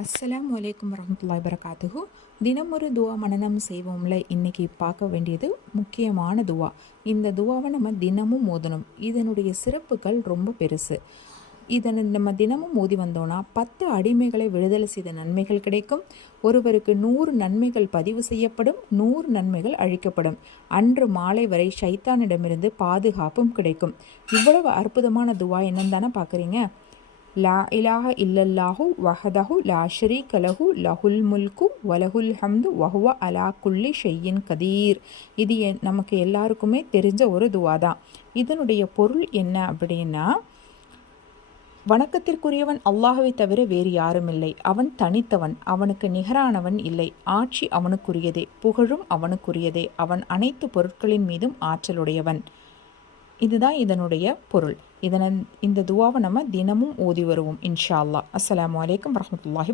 அஸ்ஸலாமு அலைக்கும் வரஹ்மத்துல்லாஹி வபரகாத்துஹு. தினம் ஒரு துவா மனனம் செய்வோம்ல. இன்னைக்கு பார்க்க வேண்டியது முக்கியமான துவா. இந்த துவாவை நம்ம தினமும் ஓதணும். இதனுடைய சிறப்புகள் ரொம்ப பெருசு. இதனை நம்ம தினமும் ஓதி வந்தோன்னா 10 அடிமைகளை விடுதலை செய்த நன்மைகள் கிடைக்கும். ஒருவருக்கு 100 நன்மைகள் பதிவு செய்யப்படும், 100 நன்மைகள் அழிக்கப்படும். அன்று மாலை வரை ஷைத்தானிடமிருந்து பாதுகாப்பும் கிடைக்கும். இவ்வளவு அற்புதமான துவா என்னன்னு தானே பார்க்குறீங்க. லா இலாஹ இல்லல்லாஹு வஹதஹு லா ஷரீக லஹு லஹுல் முல்கு வலஹுல் ஹம்து வஹுவ அலா குல்லி ஷையின் கதீர். இது நமக்கு எல்லாருக்குமே தெரிஞ்ச ஒரு துவா தான். இதனுடைய பொருள் என்ன அப்படின்னா, வணக்கத்திற்குரியவன் அல்லாஹ்வை தவிர வேறு யாரும் இல்லை. அவன் தனித்தவன், அவனுக்கு நிகரானவன் இல்லை. ஆட்சி அவனுக்குரியதே, புகழும் அவனுக்குரியதே. அவன் அனைத்து பொருட்களின் மீதும் ஆற்றலுடையவன். இதுதான் இதனுடைய பொருள். இந்த துவாவை நம்ம தினமும் ஓதி வருவோம் இன்ஷா அல்லாஹ். அஸ்ஸலாமு அலைக்கும் வரஹ்மத்துல்லாஹி